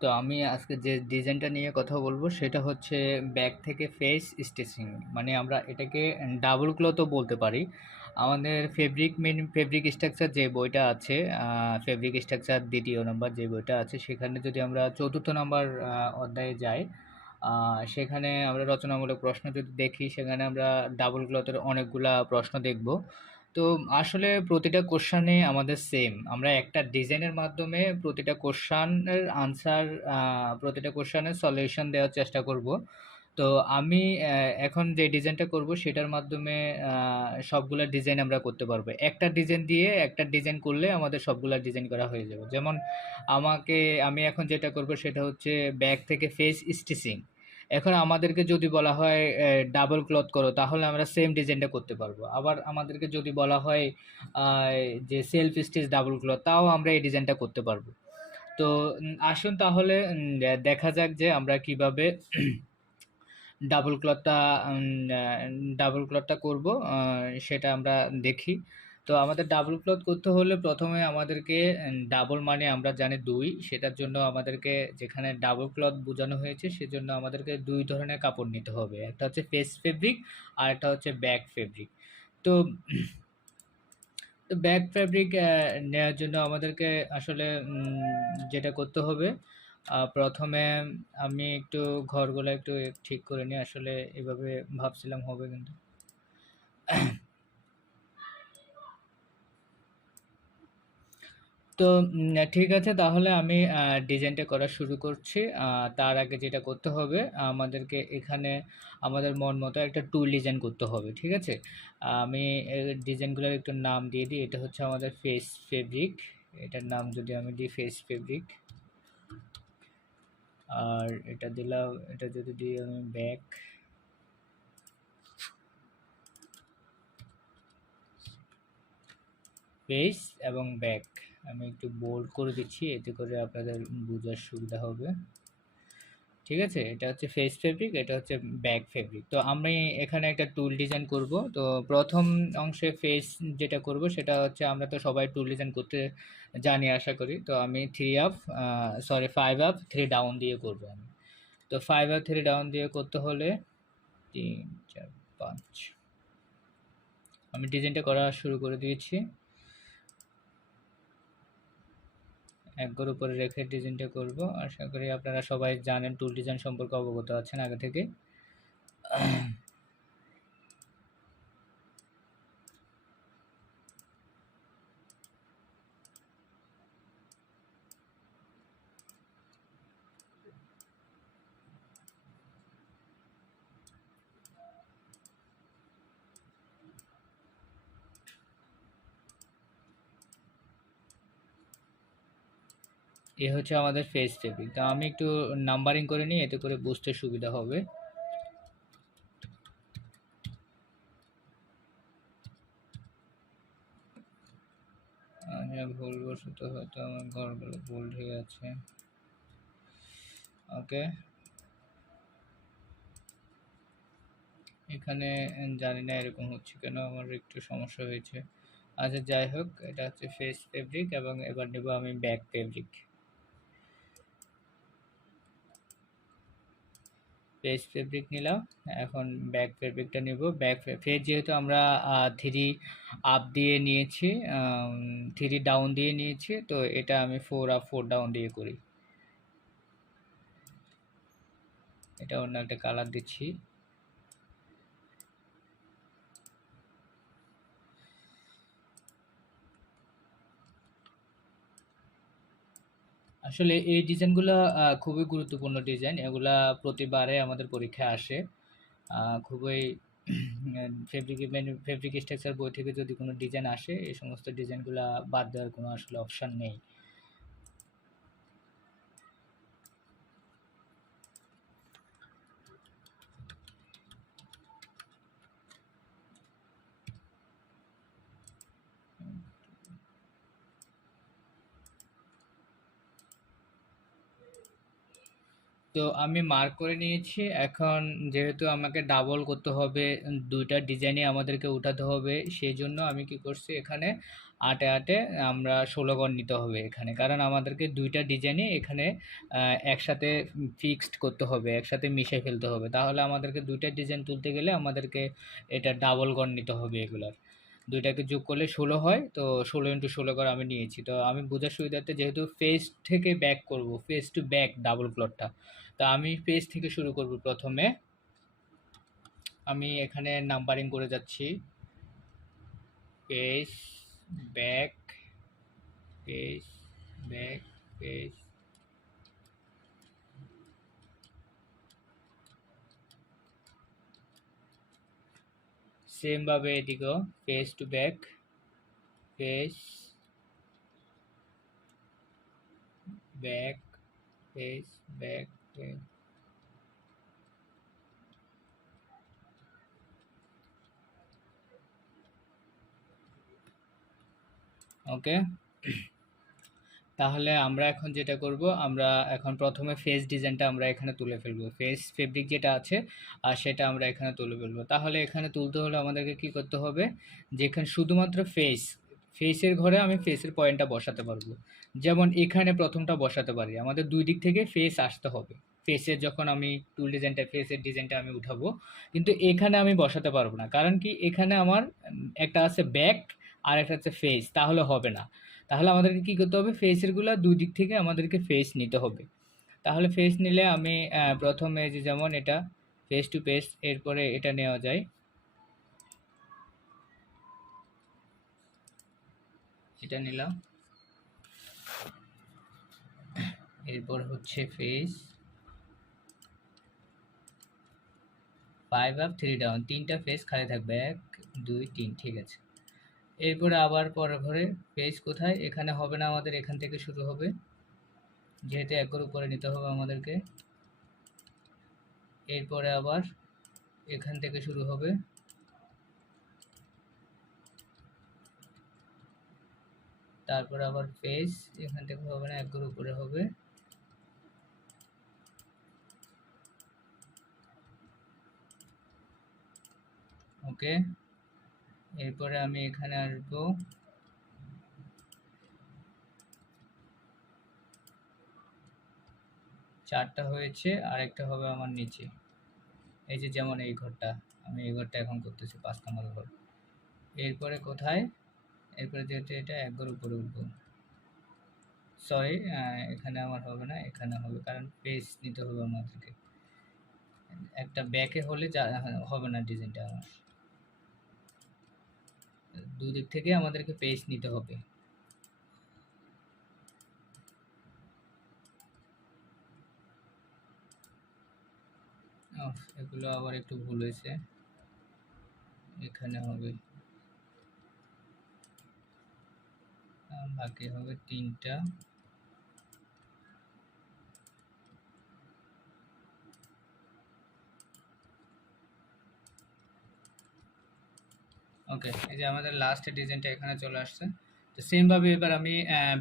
তো আমি আজকে যে ডিজাইনটা নিয়ে কথা বলবো সেটা হচ্ছে ব্যাক থেকে ফেস স্টিচিং, মানে আমরা এটাকে ডাবল ক্লথও বলতে পারি। আমাদের ফেব্রিক স্ট্রাকচার যে বইটা আছে, ফেব্রিক স্ট্রাকচার দ্বিতীয় নম্বর যে বইটা আছে, সেখানে যদি আমরা চতুর্থ নম্বর অধ্যায়ে যাই, সেখানে আমরা রচনামূলক প্রশ্ন যদি দেখি, সেখানে আমরা ডাবল ক্লথের অনেকগুলা প্রশ্ন দেখব। তো আসলে প্রতিটা কোশ্চানে আমাদের সেম, আমরা একটা ডিজাইনের মাধ্যমে প্রতিটা কোশ্চানের আনসার, প্রতিটা কোশ্চানের সলিউশন দেওয়ার চেষ্টা করব। তো আমি এখন যে ডিজাইনটা করব সেটার মাধ্যমে সবগুলা ডিজাইন আমরা করতে পারবো। একটা ডিজাইন দিয়ে একটা ডিজাইন করলে আমাদের সবগুলা ডিজাইন করা হয়ে যাবে। যেমন আমাকে আমি এখন যেটা করব সেটা হচ্ছে ব্যাক থেকে ফেস স্টিচিং। এখন আমাদেরকে যদি বলা হয় ডাবল ক্লথ করো, তাহলে আমরা সেম ডিজাইনটা করতে পারবো। আবার আমাদেরকে যদি বলা হয় আহ, যে সেলফ স্টিচ ডাবল ক্লথ, তাও আমরা এই ডিজাইনটা করতে পারবো। তো আসুন তাহলে দেখা যাক যে আমরা কিভাবে ডাবল ক্লথটা ডাবল ক্লথটা করব, সেটা আমরা দেখি। তো আমাদের ডাবল ক্লথ করতে হলে প্রথমে আমাদেরকে ডাবল মানে আমরা জানি দুই, সেটার জন্য আমাদেরকে যেখানে ডাবল ক্লথ বোঝানো হয়েছে সেজন্য আমাদেরকে দুই ধরনের কাপড় নিতে হবে, একটা হচ্ছে ফেস ফেব্রিক আর একটা হচ্ছে ব্যাক ফেব্রিক। তো তো ব্যাক ফেব্রিক নেওয়ার জন্য আমাদেরকে আসলে যেটা করতে হবে, প্রথমে আমি একটু ঘরগুলো একটু ঠিক করে নিই। আসলে এভাবে ভাবছিলাম হবে, কিন্তু তো ঠিক আছে, তাহলে আমি ডিজাইনটা করা শুরু করছি। তার আগে যেটা করতে হবে, আমাদেরকে এখানে আমাদের মন মতো একটা টুল ডিজাইন করতে হবে, ঠিক আছে? আমি ডিজাইনগুলোর একটু নাম দিয়ে দিই। এটা হচ্ছে আমাদের ফেস ফেব্রিক, এটার নাম যদি আমি দিই ফেস ফেব্রিক। আর এটা দিলাম, এটা যদি দিই আমি ব্যাক, ফেস এবং ব্যাক। আমি একটু বোল্ড করে দিচ্ছি, এতে করে আপনাদের বোঝার সুবিধা হবে। ঠিক আছে, এটা হচ্ছে ফেস ফেব্রিক, এটা হচ্ছে ব্যাক ফেব্রিক। তো আমি এখানে একটা টুল ডিজাইন করব। তো প্রথম অংশে ফেস যেটা করব সেটা হচ্ছে, আমরা তো সবাই টুল ডিজাইন করতে জানি আশা করি। তো আমি 3 আপ, সরি 5 আপ 3 ডাউন দিয়ে করব আমি। তো 5 আপ 3 ডাউন দিয়ে করতে হলে 3 4 5, আমি ডিজাইনটা করা শুরু করে দিয়েছি। একগোর উপরে রেখে ডিজাইনটা করব। আশা করি আপনারা সবাই জানেন, টুল ডিজাইন সম্পর্কে অবগত আছেন আগে থেকে। এ হচ্ছে আমাদের ফেস ফেব্রিক। তো আমি একটু নাম্বারিং করে নিই, এতে করে বুঝতে সুবিধা হবে। ভুলবশত হয়তো আমার ঘরগুলো বোল্ড হয়ে আছে। ওকে, এখানে জানি না এরকম হচ্ছে কেন, আমার একটু সমস্যা হয়েছে। আচ্ছা যাই হোক, এটা হচ্ছে ফেস ফেব্রিক এবং এবার নেব আমি ব্যাক ফেব্রিক। ফেস ফেব্রিক নিলাম, এখন ব্যাক ফেব্রিকটা নিব। ফেস যেহেতু আমরা 3 আপ দিয়ে নিয়েছি, 3 ডাউন দিয়ে নিয়েছি, তো এটা আমি 4 আপ 4 ডাউন দিয়ে করি। এটা অন্য একটা কালার দিচ্ছি। আসলে এই ডিজাইনগুলো খুবই গুরুত্বপূর্ণ ডিজাইন, এগুলা প্রতিবারে আমাদের পরীক্ষায় আসে। খুবই ফেব্রিক স্ট্রাকচার বই থেকে যদি কোনো ডিজাইন আসে, এই সমস্ত ডিজাইনগুলা বাদ দেওয়ার কোনো আসলে অপশান নেই। তো তো আমি মার্ক করে নিয়েছি। এখন যেহেতু আমাকে ডাবল করতে হবে, দুইটা ডিজাইনই আমাদেরকে উঠাতে হবে, সেই জন্য আমি কি করছি এখানে আটে আটে আমরা 16 ঘর নিতে হবে এখানে, কারণ আমাদেরকে দুইটা ডিজাইনই এখানে একসাথে ফিক্সড করতে হবে, একসাথে মিশিয়ে ফেলতে হবে। তাহলে আমাদেরকে দুইটা ডিজাইন তুলতে গেলে আমাদেরকে এটা ডাবল ঘর নিতে হবে এগুলার। দুইটাকে যোগ করলে 16 হয়, তো 16 × 16 করে আমি নিয়েছি। তো আমি বোঝার সুবিধার্থে যেহেতু ফেস থেকে ব্যাক করব, ফেস টু ব্যাক ডাবল ক্লথটা, তা আমি ফেস থেকে শুরু করব। প্রথমে আমি এখানে নাম্বারিং করে যাচ্ছি, face, back, face, back, face. Same ভাবে এদিকেও face to back, face, back, face, back, face. Okay, তাহলে আমরা এখন যেটা করব, আমরা এখন প্রথমে ফেস ডিজাইনটা আমরা এখানে তুলে ফেলবো। ফেস ফেব্রিক যেটা আছে আর সেটা আমরা এখানে তুলে ফেলবো। তাহলে এখানে তুলতে হলে আমাদেরকে কি করতে হবে, যেখানে শুধুমাত্র ফেস, ফেসের ঘরে আমি ফেসের পয়েন্টটা বসাতে পারবো। যেমন এখানে প্রথমটা বসাতে পারি, আমাদের দুই দিক থেকে ফেস আসতে হবে। ফেসের যখন আমি টুল ডিজাইনটা, ফেসের ডিজাইনটা আমি উঠাবো, কিন্তু এখানে আমি বসাতে পারবো না, কারণ কি এখানে আমার একটা আছে ব্যাক আর একটা আছে ফেস, তাহলে হবে না। তাহলে আমাদেরকে কি করতে হবে, ফেসেরগুলো দুই দিক থেকে আমাদেরকে ফেস নিতে হবে। তাহলে ফেস নিলে আমি প্রথমে যে যেমন এটা ফেস টু ফেস, এরপরে এটা নেওয়া যায়, এটা নিলাম। এরপর হচ্ছে ফেস 5 আপ 3 ডাউন, তিনটা ফেস খালি থাকবে, 1 2 3, ঠিক আছে। এরপরে আবার পরের ঘরে ফেস কোথায়, এখানে হবে না, আমাদের এখান থেকে শুরু হবে, যেহেতু একর উপরে নিতে হবে আমাদেরকে। এরপরে আবার এখান থেকে শুরু হবে, তারপরে আবার ফেস, এখান থেকে হবে না, একর উপরে হবে। ওকে, এরপরে আমি এখানে আসবো, চারটা হয়েছে, আরেকটা হবে আমার নিচে, এই যে যেমন এই ঘরটা, আমি এই ঘরটা এখন করতেছি 5 নম্বর ঘর। এরপরে কোথায়, এরপরে যেহেতু এটা এক ঘর উপরে উঠবো, সরি এখানে আমার হবে না, এখানে হবে, কারণ পেজ নিতে হবে আমাদেরকে। একটা ব্যাকে হলে হবে না ডিজাইনটা আমার, দুই দিক থেকে আমাদেরকে পেজ নিতে হবে। এগুলো আবার একটু ভুল হয়েছে, এখানে হবে, বাকি হবে তিনটা। ওকে, এই যে আমাদের লাস্ট ডিজাইনটা এখানে চলে আসছে। তো সেম ভাবে এবার আমি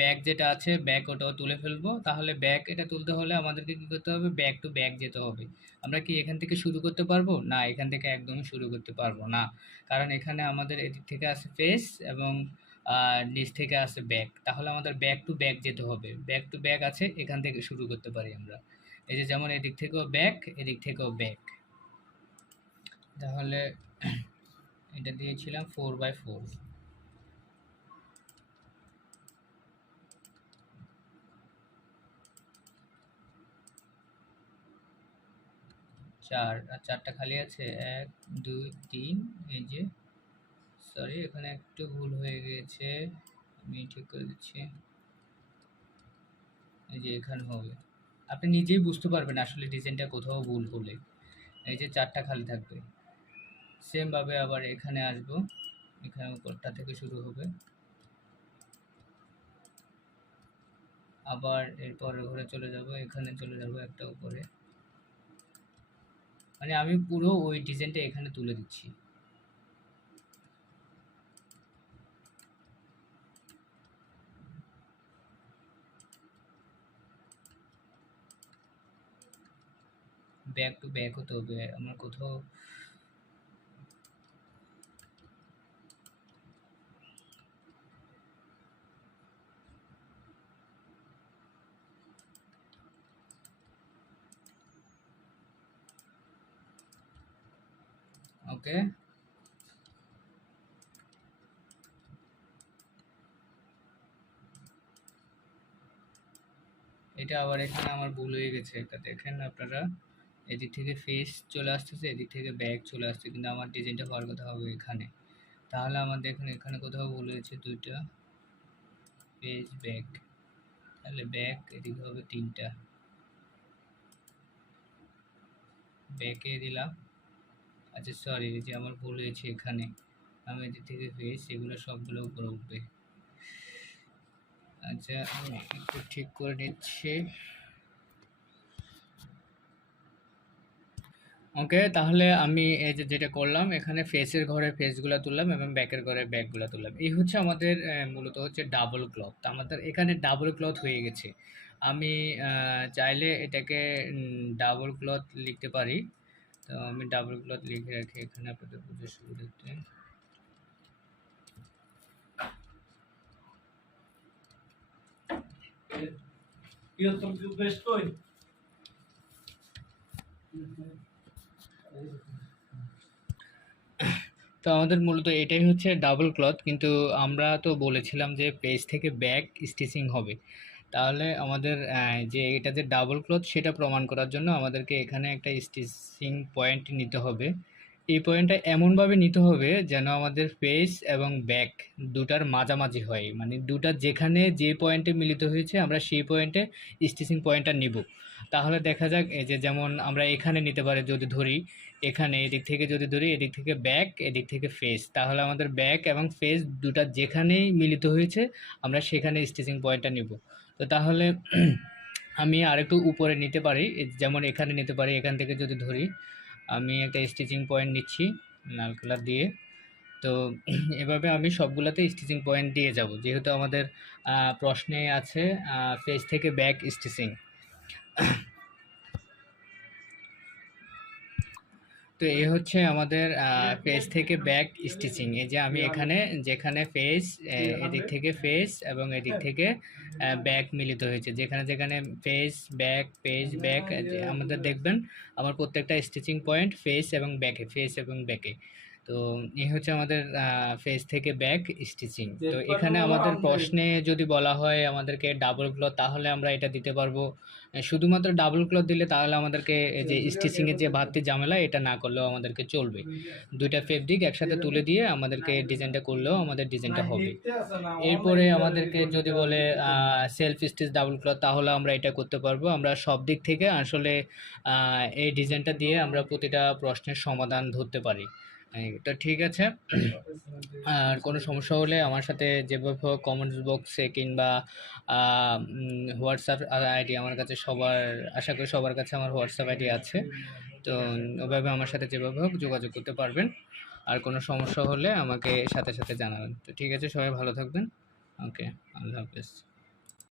ব্যাক যেটা আছে ব্যাক ওটাও তুলে ফেলবো। তাহলে ব্যাক এটা তুলতে হলে আমাদেরকে কি করতে হবে, ব্যাক টু ব্যাক যেতে হবে। আমরা কি এখান থেকে শুরু করতে পারবো না, এখান থেকে একদমই শুরু করতে পারবো না, কারণ এখানে আমাদের এদিক থেকে আছে ফেস এবং নিচ থেকে আছে ব্যাক। তাহলে আমাদের ব্যাক টু ব্যাক যেতে হবে, ব্যাক টু ব্যাক আছে, এখান থেকে শুরু করতে পারি আমরা। এই যে যেমন এদিক থেকেও ব্যাক, এদিক থেকেও ব্যাক। তাহলে এটা দিয়েছিলাম 4/4, 4 আর 4টা খালি আছে, 1 2 3। এই যে সরি, এখানে একটু ভুল হয়ে গিয়েছে, আমি ঠিক করে দিচ্ছি। এই যে এখানে হবে, আপনি নিজেই বুঝতে পারবেন আসলে ডিজাইনটা কোথাও ভুল হলে। এই যে 4টা খালি থাকবে। সেম ভাবে আবার এখানে আসবো, এখানে উপরটা থেকে শুরু হবে, আবার এরপরের ঘরে চলে যাব, এখানে চলে যাব একটা উপরে, মানে আমি পুরো ওই ডিজাইনটা এখানে তুলে দিচ্ছি। ব্যাক টু ব্যাক হতে হবে আমার কোথাও। ওকে, এটা আবার এখানে আমার ভুল হয়ে গেছে, এটা দেখেন আপনারা, এদিক থেকে ফেস চলে আসতেছে, এদিক থেকে ব্যাক চলে আসছে, কিন্তু আমার ডিজাইনটা হওয়ার কথা হবে এখানে। তাহলে আমার দেখুন এখানে কোথাও ভুল হয়েছে, দুইটা পেজ ব্যাক, তাহলে ব্যাক এদিকে হবে তিনটা, ব্যাকে দিলাম। আচ্ছা সরি, এই যে আমার ভুল হয়েছে এখানে, আমি এদিক থেকে ফেস এগুলো সবগুলো উপরে উঠবে। আচ্ছা আমি একটু ঠিক করে নিচ্ছি। ওকে, তাহলে আমি এই যে যেটা করলাম, এখানে ফেসের ঘরে ফেসগুলো তুললাম এবং ব্যাকের ঘরে ব্যাকগুলো তুললাম। এই হচ্ছে আমাদের মূলত হচ্ছে ডাবল ক্লথ। আমাদের এখানে ডাবল ক্লথ হয়ে গেছে। আমি চাইলে এটাকে ডাবল ক্লথ লিখতে পারি। তো আমি ডাবল ক্লথ লিখে রাখি এখানে আপনাদের বুঝে সুবিধার্থে। তো আমাদের মূলত এটাই হচ্ছে ডাবল ক্লথ, কিন্তু আমরা তো বলেছিলাম যে পেজ থেকে ব্যাক স্টিচিং হবে। তাহলে আমাদের যে এটা যে ডাবল ক্লথ সেটা প্রমাণ করার জন্য আমাদেরকে এখানে একটা স্টিচিং পয়েন্ট নিতে হবে। এই পয়েন্টটা এমনভাবে নিতে হবে যেন আমাদের ফেস এবং ব্যাক দুটার মাঝামাঝি হয়, মানে দুটা যেখানে যে পয়েন্টে মিলিত হয়েছে আমরা সেই পয়েন্টে স্টিচিং পয়েন্টটা নিব। তাহলে দেখা যাক এই যে যেমন আমরা এখানে নিতে পারি, যদি ধরি এখানে এদিক থেকে যদি ধরি, এদিক থেকে ব্যাক এদিক থেকে ফেস, তাহলে আমাদের ব্যাক এবং ফেস দুটা যেখানেই মিলিত হয়েছে আমরা সেখানে স্টিচিং পয়েন্টটা নিব। তো তাহলে আমি আরেকটু উপরে নিতে পারি, যেমন এখানে নিতে পারি, এখান থেকে যদি ধরি আমি একটা স্টিচিং পয়েন্ট নিচ্ছি লাল কালার দিয়ে। তো এভাবে আমি সবগুলোতে স্টিচিং পয়েন্ট দিয়ে যাব, যেহেতু আমাদের প্রশ্নে আছে ফেস থেকে ব্যাক স্টিচিং। তো এই হচ্ছে আমাদের ফেস থেকে ব্যাক স্টিচিং। এই যে আমি এখানে যেখানে ফেস, এদিক থেকে ফেস এবং এদিক থেকে ব্যাক মিলিত হয়েছে, যেখানে যেখানে ফেস ব্যাক পেজ ব্যাক, আমাদের দেখবেন আমার প্রত্যেকটা স্টিচিং পয়েন্ট ফেস এবং ব্যাকে, ফেস এবং ব্যাকে। তো এই হচ্ছে আমাদের ফেস থেকে ব্যাক স্টিচিং। তো এখানে আমাদের প্রশ্নে যদি বলা হয় আমাদেরকে ডাবল ক্লথ, তাহলে আমরা এটা দিতে পারবো। শুধুমাত্র ডাবল ক্লথ দিলে তাহলে আমাদেরকে এই যে স্টিচিংয়ের যে বাড়তি ঝামেলা এটা না করলেও আমাদেরকে চলবে। দুইটা ফেব্রিক একসাথে তুলে দিয়ে আমাদেরকে ডিজাইনটা করলেও আমাদের ডিজাইনটা হবে। এরপরে আমাদেরকে যদি বলে সেলফ স্টিচ ডাবল ক্লথ, তাহলে আমরা এটা করতে পারবো। আমরা সব দিক থেকে আসলে এই ডিজাইনটা দিয়ে আমরা প্রতিটা প্রশ্নের সমাধান ধরতে পারি। তো ঠিক আছে, আর কোনো সমস্যা হলে আমার সাথে যেভাবে হোক কমেন্টস বক্সে কিংবা হোয়াটসঅ্যাপ আইডি আমার কাছে সবার, আশা করি সবার কাছে আমার হোয়াটসঅ্যাপ আইডি আছে। তো ওভাবে আমার সাথে যেভাবে হোক যোগাযোগ করতে পারবেন। আর কোনো সমস্যা হলে আমাকে সাথে সাথে জানাবেন। তো ঠিক আছে, সবাই ভালো থাকবেন। ওকে, আল্লাহ হাফেজ।